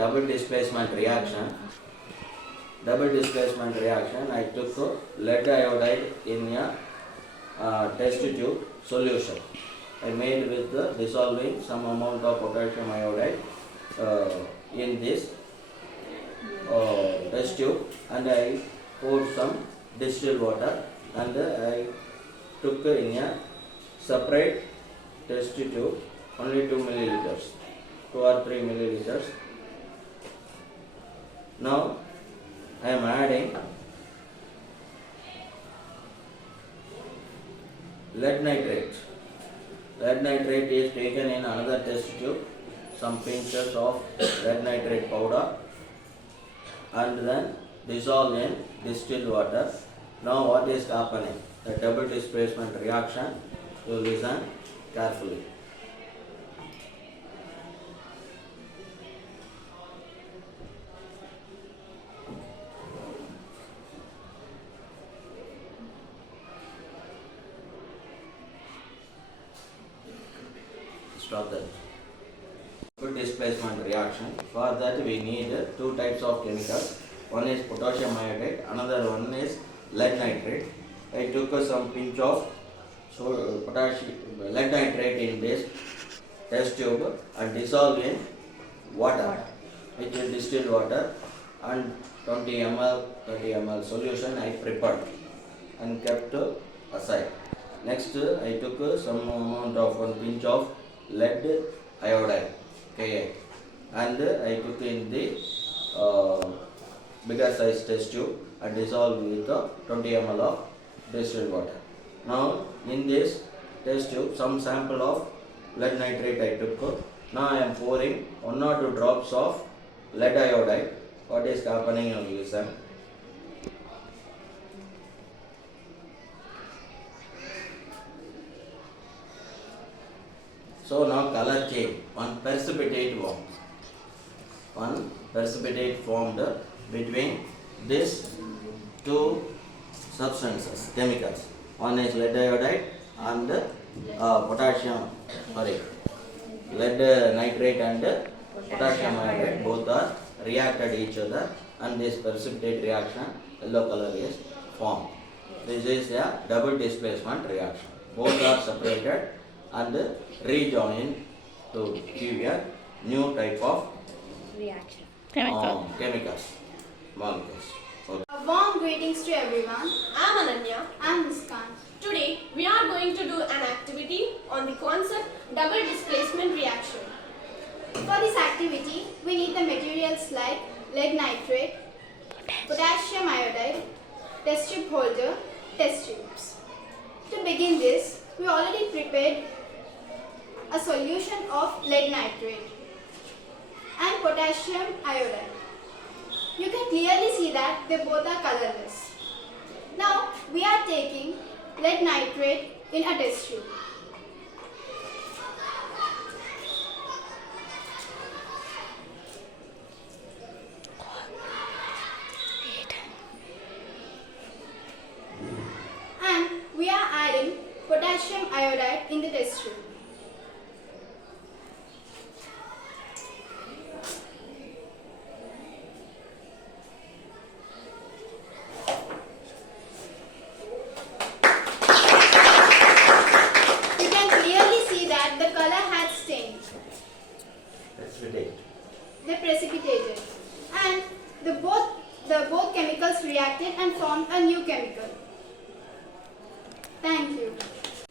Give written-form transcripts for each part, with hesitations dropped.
double displacement reaction. Double displacement reaction, I took lead iodide in a test tube solution. I made with dissolving some amount of potassium iodide in this test tube, and I poured some distilled water, and I took in a separate test tube only 2 milliliters, 2 or 3 milliliters. Now I am adding lead nitrate. Lead nitrate is taken in another test tube, some pinches of lead nitrate powder, and then dissolved in distilled water. Now what is happening? The double displacement reaction. You listen carefully. Stop that. Double displacement reaction. For that we need two types of chemicals. One is potassium iodide, another one is lead nitrate. I took some pinch of lead nitrate in this test tube and dissolved in water, which is distilled water, and 20 ml solution I prepared and kept aside. Next I took some amount of one pinch of lead iodide, Ka, and I took in the bigger size test tube and dissolved with 20 ml of distilled water. Now in this test tube some sample of lead nitrate I took. Now I am pouring 1 or 2 drops of lead iodide. What is happening on listen. So now color change. One precipitate formed between these two substances, chemicals. One is lead iodide and lead nitrate and potassium iodide. Both are reacted each other, and this precipitate reaction, yellow color, is formed. This is a double displacement reaction. Both are separated and rejoined to give a new type of reaction. Chemicals, molecules. Okay. A warm greetings to everyone. I'm Ananya. I'm Muskan. Today we are going to do an activity on the concept double displacement reaction. For this activity, we need the materials like lead nitrate, potassium iodide, test tube holder, test tubes. To begin this, we already prepared a solution of lead nitrate and potassium iodide. You can clearly see that they both are colorless. Now we are taking lead nitrate in a test tube. And we are adding potassium iodide in the test tube. They precipitated, and the both chemicals reacted and formed a new chemical. Thank you.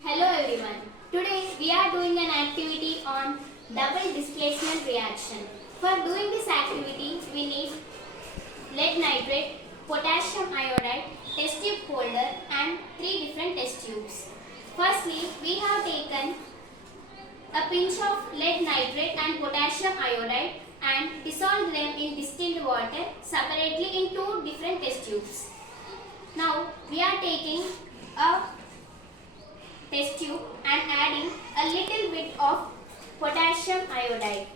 Hello everyone. Today we are doing an activity on double displacement reaction. For doing this activity, we need lead nitrate, potassium iodide, test tube holder, and 3 different test tubes. Firstly, we have taken a pinch of lead nitrate and potassium iodide and dissolved them in distilled water separately in 2 different test tubes. Now we are taking a test tube and adding a little bit of potassium iodide.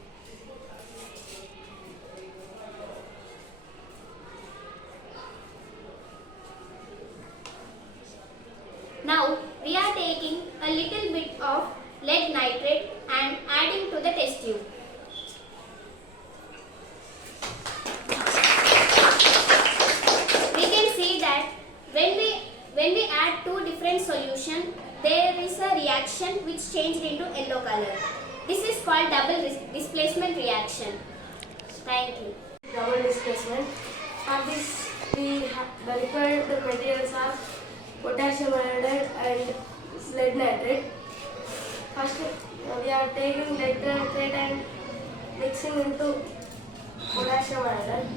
Now we are taking a little bit of lead nitrate and adding to the test tube. solution, there is a reaction which changed into yellow color. This is called double displacement reaction. Thank you. Double displacement. For this, the required materials are potassium iodide and lead nitrate. First, we are taking lead nitrate and mixing into potassium iodide.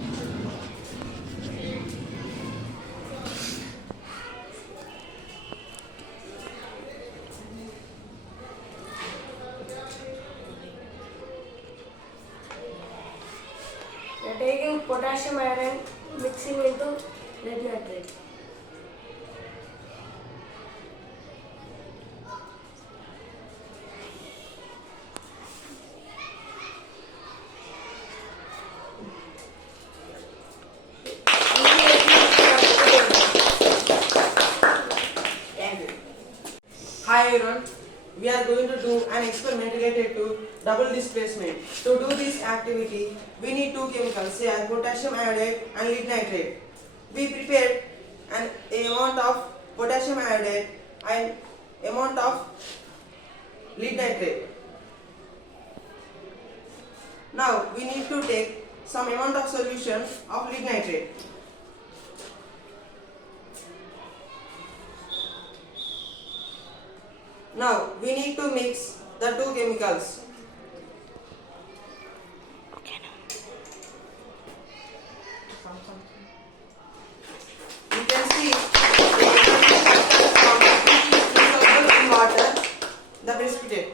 We are taking potassium iodide, mixing into lead nitrate. Hi everyone, we are going to do an experiment related to double displacement. To do this activity, we need two chemicals, they are potassium iodide and lead nitrate. We prepared an amount of potassium iodide and amount of lead nitrate. Now we need to take some amount of solution of lead nitrate. Now we need to mix the two chemicals. You can see in water the precipitate.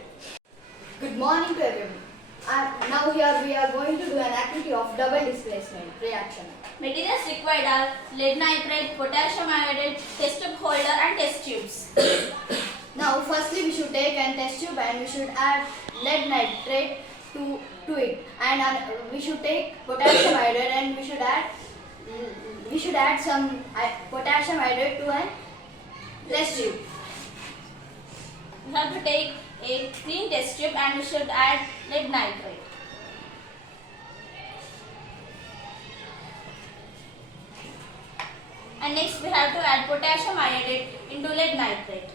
Good morning to everyone. Now here we are going to do an activity of double displacement reaction. Materials required are lead nitrate, potassium iodide, test tube holder and test tubes. Now firstly we should take a test tube and we should add lead nitrate to it, and we should take potassium iodide and we should add some potassium iodide to a test tube. We have to take a clean test tube and we should add lead nitrate. And next we have to add potassium iodide into lead nitrate.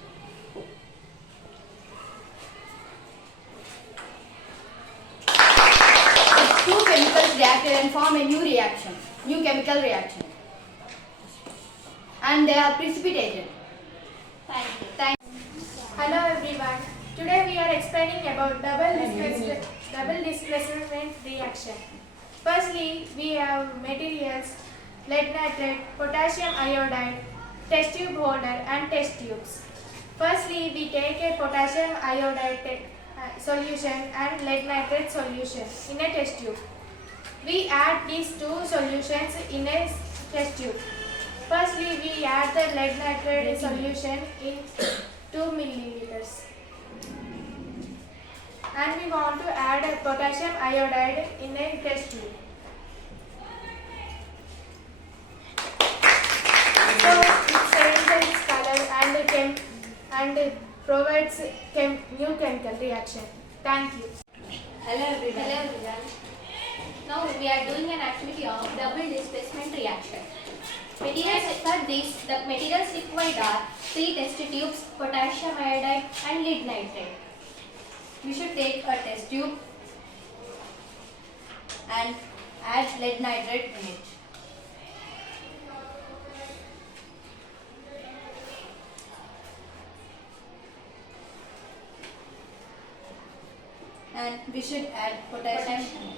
Two chemicals reacted and form a new chemical reaction, and they are precipitated. Thank you. Hello everyone. Today we are explaining about double displacement reaction. Firstly, we have materials lead nitrate, potassium iodide, test tube holder and test tubes. Firstly, we take a potassium iodide solution and lead nitrate solution in a test tube. We add these two solutions in a test tube. Firstly, we add the lead nitrate solution in 2 milliliters. And we want to add a potassium iodide in a test tube. So it changes its color and provides new chemical reaction. Thank you. Hello everyone. Now we are doing an activity of double displacement reaction. The materials required are 3 test tubes, potassium iodide and lead nitrate. We should take a test tube and add lead nitrate in it. And we should add potassium.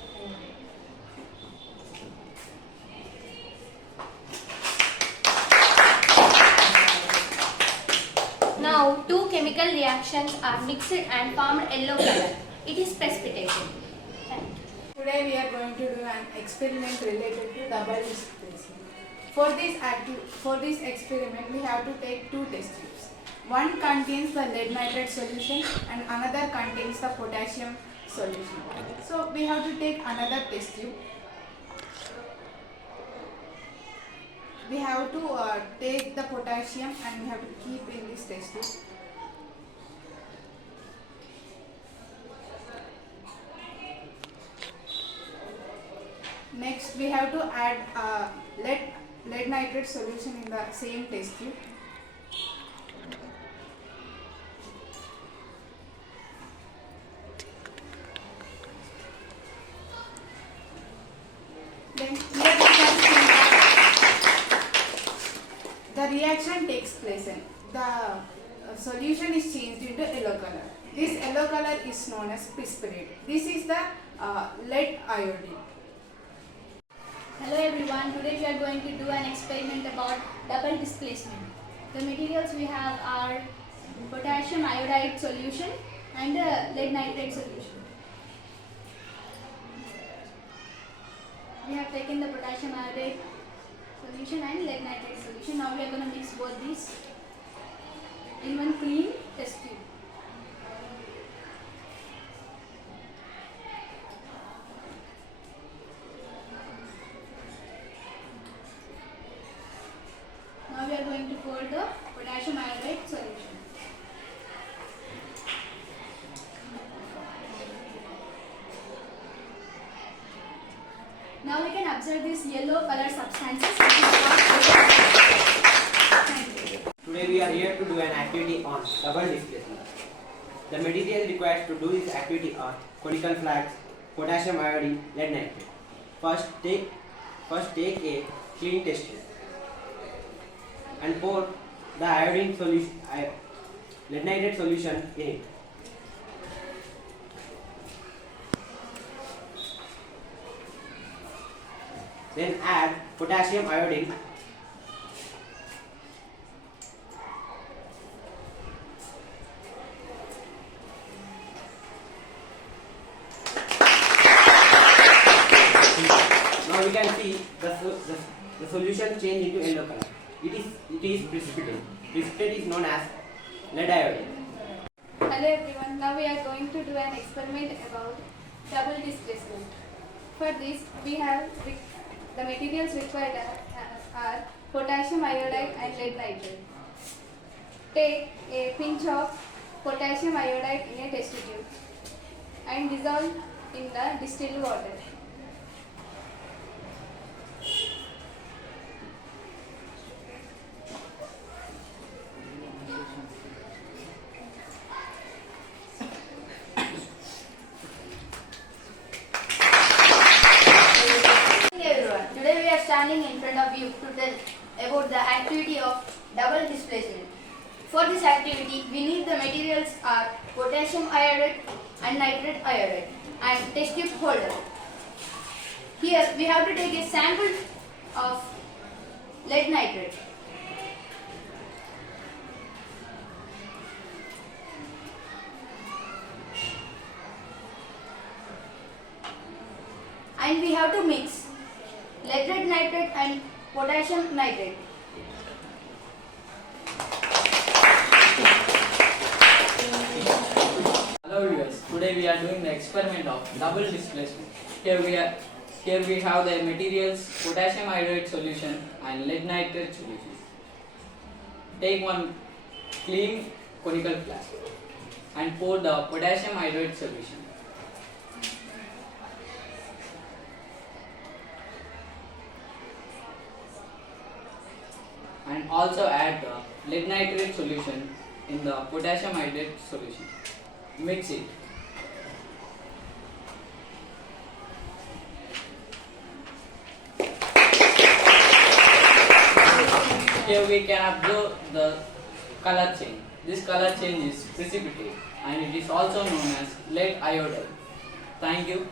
Now, two chemical reactions are mixed and formed yellow color. It is precipitated. Today we are going to do an experiment related to double displacement. For this experiment we have to take two test tubes. One contains the lead nitrate solution and another contains the potassium solution. So we have to take another test tube. We have to take the potassium and we have to keep in this test tube. Next, we have to add lead nitrate solution in the same test tube. reaction takes place and the solution is changed into yellow color. This yellow color is known as precipitate. This is the lead iodine. Hello everyone, today we are going to do an experiment about double displacement. The materials we have are potassium iodide solution and lead nitrate solution. We have taken the potassium iodide solution and lead nitrate solution. Now we are going to mix both these in one clean test tube. Now we are going to pour the potassium iodide solution. Now we can observe these yellow color substances which is called Today we are here to do an activity on double displacement. The material required to do this activity are conical flags, potassium iodine, lead nitrate. First take a clean test tube and pour the iodine solution, lead nitrate solution in it. Then add potassium iodine . Now we can see the solution change into yellow color. It is precipitate. Precipitate is known as lead iodine. Hello everyone, now we are going to do an experiment about double displacement. For this we have the materials required are potassium iodide and lead nitrate. Take a pinch of potassium iodide in a test tube and dissolve in the distilled water. Today we are standing in front of you to tell about the activity of double displacement. For this activity, we need the materials are potassium iodide and nitrate iodide and test tube holder. Here we have to take a sample of lead nitrate. And we have to mix lead nitrate and potassium nitrate. Hello viewers, today we are doing the experiment of double displacement. Here we have the materials potassium iodide solution and lead nitrate solution. Take one clean conical flask and pour the potassium iodide solution. And also add the lead nitrate solution in the potassium iodide solution. Mix it. Here we can observe the color change. This color change is precipitate and it is also known as lead iodide. Thank you.